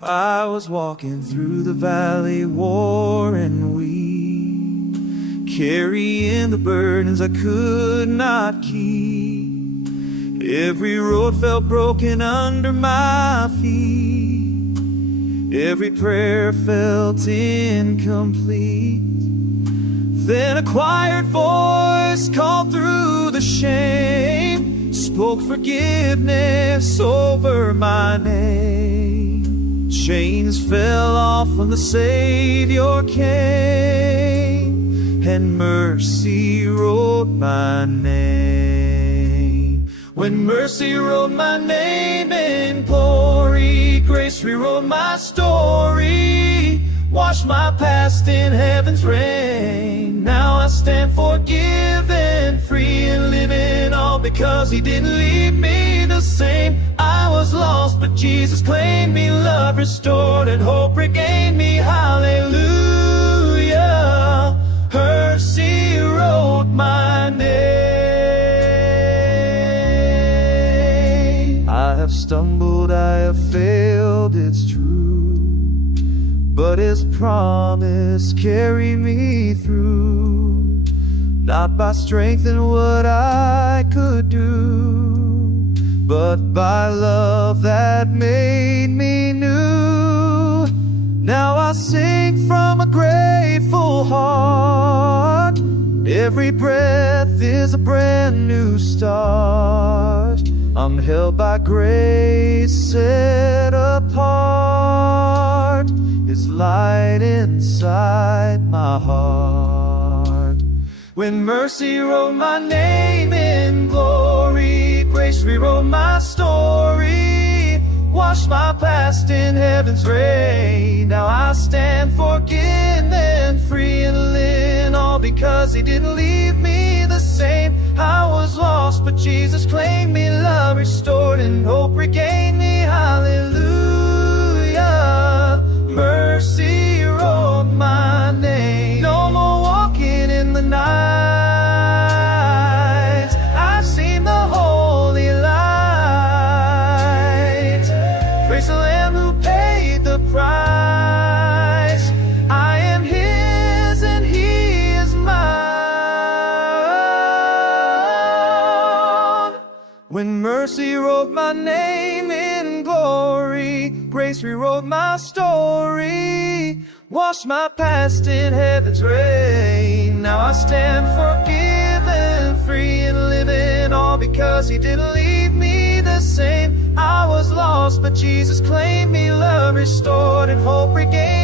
I was walking through the valley, war and weak, carrying the burdens I could not keep. Every road felt broken under my feet. Every prayer felt incomplete. Then a quiet voice called through the shame, spoke forgiveness over my name. Chains fell off when the Savior came, and mercy wrote my name. When mercy wrote my name in glory, grace rewrote my story, washed my past in heaven's rain. Now I stand forgiven, free and living, all because He didn't leave me the same. I was lost, but Jesus claimed me, love restored, and hope regained me. Hallelujah, mercy wrote my name. I have stumbled, I have failed, it's true, but His promise carried me through. Not by strength and what I could do, but by love that made me new. Now I sing from a grateful heart. Every breath is a brand new start. I'm held by grace, set apart. His light inside my heart. When mercy wrote my name in glory, grace rewrote my story, washed my past in heaven's rain. Now I stand forgiven, free and living, all because He didn't leave me the same. I was lost, but Jesus claimed me, love restored, and hope regained me. Hallelujah, mercy wrote my name. No more walking in the night, I've seen the holy light. Praise the Lamb who paid the price. I am His and He is mine. When mercy wrote my name in glory, grace rewrote my story, washed my past in heaven's rain. Now I stand forgiven, free and living, all because He didn't leave me the same. I was lost, but Jesus claimed me, love restored, and hope regained.